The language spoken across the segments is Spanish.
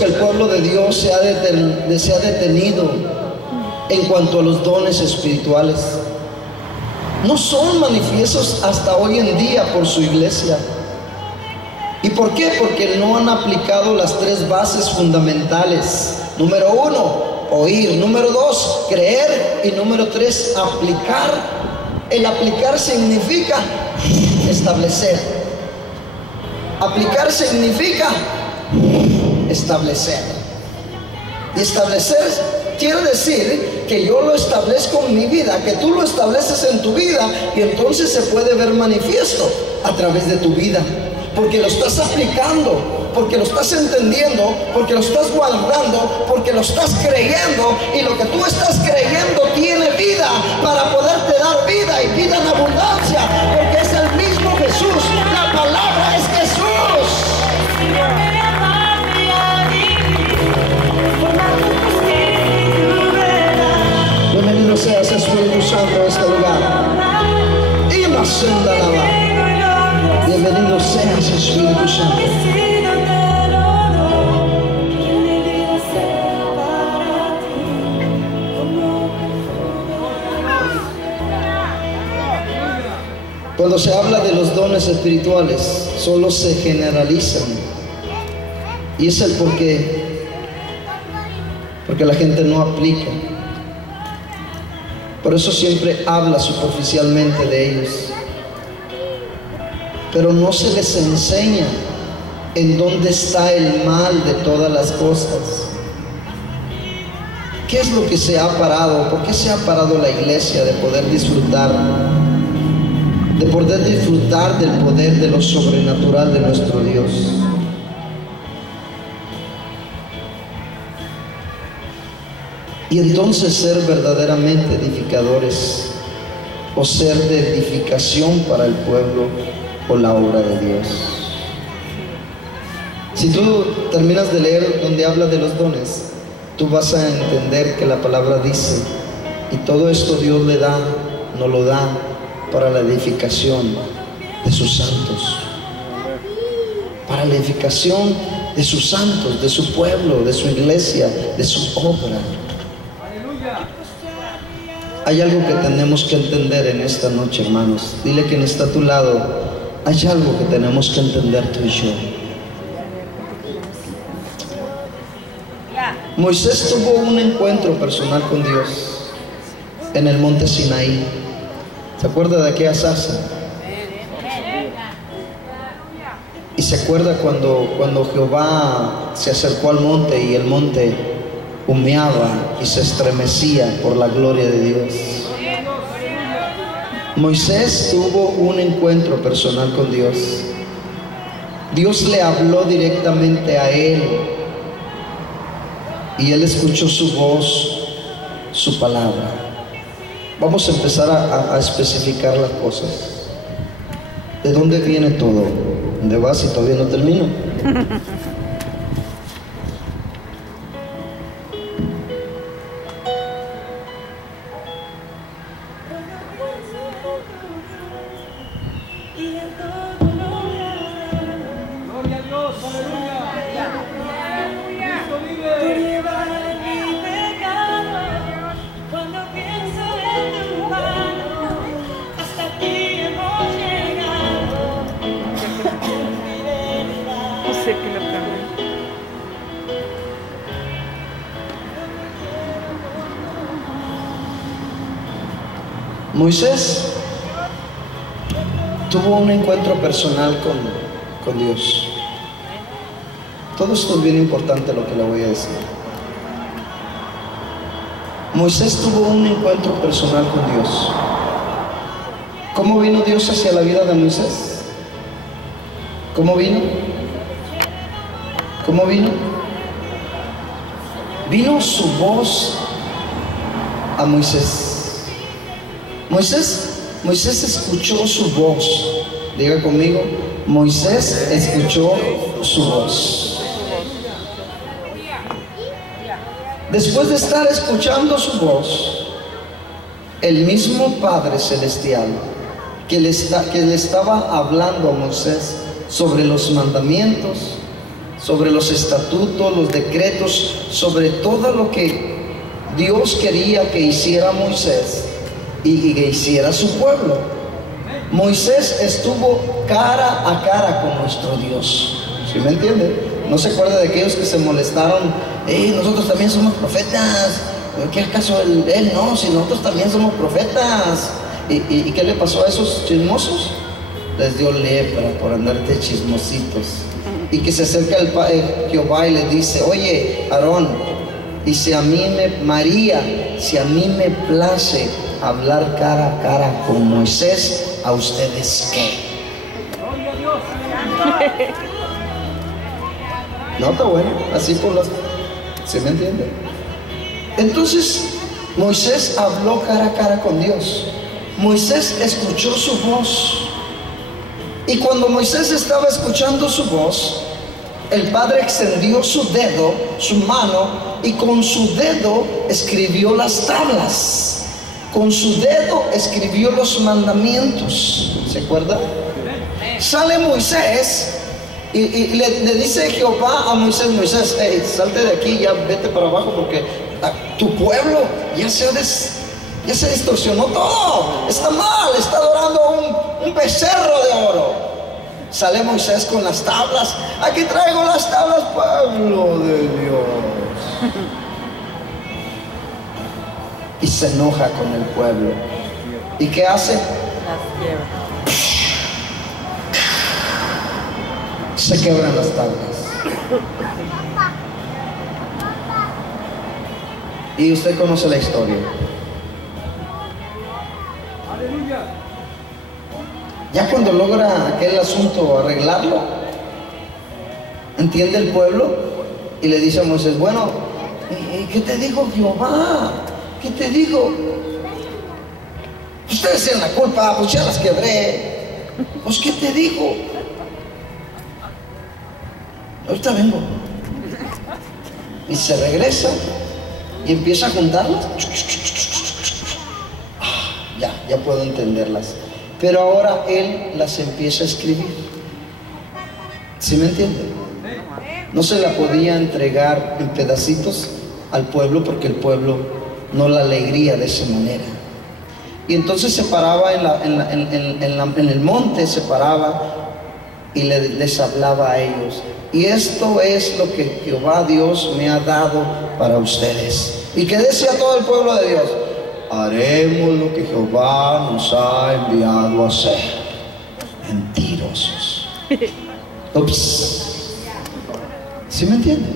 que el pueblo de Dios se ha detenido en cuanto a los dones espirituales. No son manifiestos hasta hoy en día por su iglesia. ¿Y por qué? Porque no han aplicado las tres bases fundamentales. Número 1, oír. Número 2, creer. Y número 3, aplicar. El aplicar significa establecer. Aplicar significa establecer. Y establecer quiere decir que yo lo establezco en mi vida, que tú lo estableces en tu vida, y entonces se puede ver manifiesto a través de tu vida, porque lo estás aplicando, porque lo estás entendiendo, porque lo estás guardando, porque lo estás creyendo, y lo que tú estás creyendo tiene vida para poderte dar vida, y vida en abundancia, porque es el mismo Jesús. La palabra es Jesús. Bienvenido seas, Espíritu Santo, a este lugar. Y la senda lava. Bienvenido seas, Espíritu Santo. Cuando se habla de los dones espirituales, solo se generalizan. Y es el porqué. Porque la gente no aplica. Por eso siempre habla superficialmente de ellos. Pero no se les enseña en dónde está el mal de todas las cosas. ¿Qué es lo que se ha parado? ¿Por qué se ha parado la iglesia de poder disfrutar? De poder disfrutar del poder de lo sobrenatural de nuestro Dios. Y entonces ser verdaderamente edificadores, o ser de edificación para el pueblo o la obra de Dios. Si tú terminas de leer donde habla de los dones, tú vas a entender que la palabra dice, y todo esto Dios le da, no lo da para la edificación de sus santos, para la edificación de sus santos, de su pueblo, de su iglesia, de su obra. Hay algo que tenemos que entender en esta noche, hermanos. Dile quien está a tu lado, hay algo que tenemos que entender tú y yo. Moisés tuvo un encuentro personal con Dios en el monte Sinaí. ¿Se acuerda de aquella zarza? Y se acuerda cuando Jehová se acercó al monte y el monte humeaba y se estremecía por la gloria de Dios. Moisés tuvo un encuentro personal con Dios. Dios le habló directamente a él y él escuchó su voz, su palabra. Vamos a empezar a especificar las cosas. ¿De dónde viene todo? ¿Dónde vas si todavía no termino? Moisés tuvo un encuentro personal con Dios. Todo esto es bien importante lo que le voy a decir. Moisés tuvo un encuentro personal con Dios. ¿Cómo vino Dios hacia la vida de Moisés? ¿Cómo vino? ¿Cómo vino? Vino su voz a Moisés. Moisés escuchó su voz. Diga conmigo, Moisés escuchó su voz. Después de estar escuchando su voz, el mismo Padre Celestial que le estaba hablando a Moisés sobre los mandamientos, sobre los estatutos, los decretos, sobre todo lo que Dios quería que hiciera Moisés y que hiciera su pueblo. Moisés estuvo cara a cara con nuestro Dios. ¿Sí me entiende? ¿No se acuerda de aquellos que se molestaron? Nosotros también somos profetas. ¿Qué acaso él no? Si nosotros también somos profetas. ¿Y qué le pasó a esos chismosos? Les dio lepra por andarte chismositos. Y que se acerca Jehová y le dice: oye, Aarón, dice, María, si a mí me place hablar cara a cara con Moisés, ¿a ustedes qué? No está bueno, así por las... ¿Se me entiende? Entonces Moisés habló cara a cara con Dios. Moisés escuchó su voz. Y cuando Moisés estaba escuchando su voz, el Padre extendió su dedo, su mano, y con su dedo escribió las tablas. Con su dedo escribió los mandamientos. ¿Se acuerda? Sale Moisés y le dice Jehová a Moisés: Moisés, salte de aquí, ya vete para abajo, porque tu pueblo ya se distorsionó todo. Está mal, está adorando un becerro de oro. Sale Moisés con las tablas. Aquí traigo las tablas, pueblo de Dios. Y se enoja con el pueblo. ¿Y qué hace? Las quiebra. Se quebran las tablas. Y usted conoce la historia. Ya cuando logra aquel asunto arreglarlo, entiende el pueblo y le dice a Moisés: bueno, ¿qué te dijo Jehová? ¿Qué te dijo? Ustedes tienen la culpa, pues ya las quebré. Pues ¿qué te dijo? Ahorita vengo. Y se regresa y empieza a juntarlas. Ya puedo entenderlas. Pero ahora él las empieza a escribir. ¿Sí me entiende? No se la podía entregar en pedacitos al pueblo, porque el pueblo no la alegría de esa manera. Y entonces se paraba en el monte, se paraba y les hablaba a ellos: y esto es lo que Jehová Dios me ha dado para ustedes. ¿Y qué decía todo el pueblo de Dios? Haremos lo que Jehová nos ha enviado a hacer. Mentirosos. Ups. ¿Sí me entienden?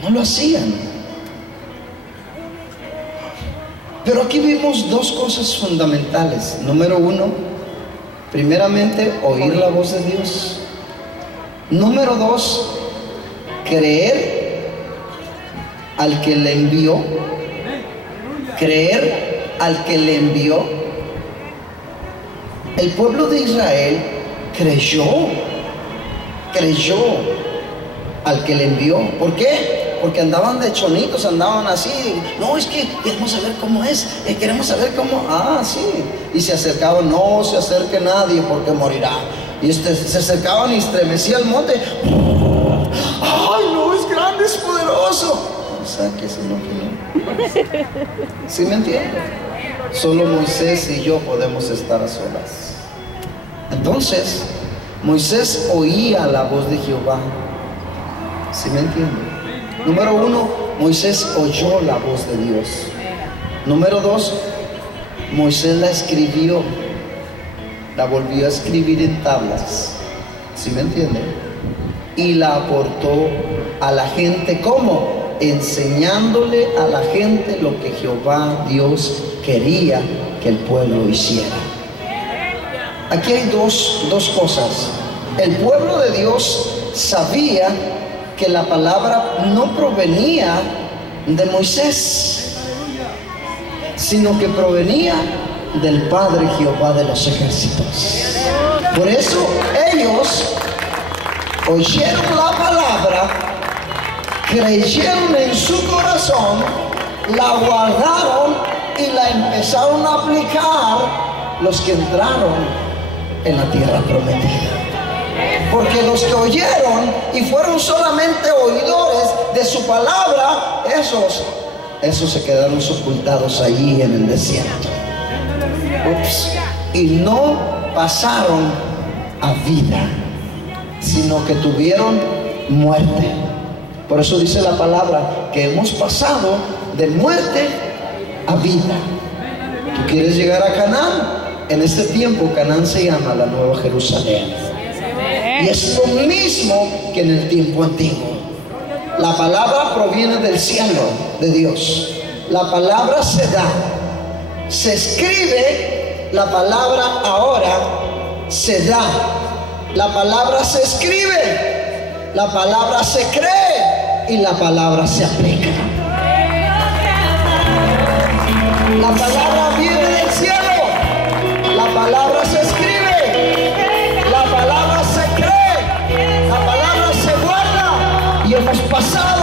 No lo hacían. Pero aquí vimos dos cosas fundamentales. Número uno, primeramente, oír la voz de Dios. Número dos, creer al que le envió. Creer al que le envió. El pueblo de Israel creyó al que le envió. ¿Por qué? Porque andaban de chonitos, andaban así. No, es que queremos saber cómo es, queremos saber cómo. Sí. Y se acercaban: no se acerque nadie, porque morirá. Y se acercaban y estremecía el monte. ¡Ay, no! Es grande, es poderoso. Sáquese, no, que no. ¿Sí me entiende? Solo Moisés y yo podemos estar a solas. Entonces Moisés oía la voz de Jehová. ¿Sí me entiende? Número uno, Moisés oyó la voz de Dios. Número dos, Moisés la escribió, la volvió a escribir en tablas. ¿Sí me entiende? Y la aportó a la gente. ¿Cómo? Enseñándole a la gente lo que Jehová Dios quería que el pueblo hiciera. Aquí hay dos cosas. El pueblo de Dios sabía que la palabra no provenía de Moisés, sino que provenía del Padre Jehová de los ejércitos. Por eso ellos oyeron la palabra, creyeron en su corazón, la guardaron y la empezaron a aplicar los que entraron en la tierra prometida. Porque los que oyeron y fueron solamente oidores de su palabra, esos se quedaron sepultados allí en el desierto. Y no pasaron a vida, sino que tuvieron muerte. Por eso dice la palabra que hemos pasado de muerte a vida. ¿Tú quieres llegar a Canaán? En este tiempo Canaán se llama la Nueva Jerusalén. Y es lo mismo que en el tiempo antiguo. La palabra proviene del cielo de Dios. La palabra se da, se escribe. La palabra ahora se da. La palabra se escribe. La palabra se cree. Y la palabra se aplica. La palabra viene del cielo. La palabra se escribe. La palabra se cree. La palabra se guarda. Y hemos pasado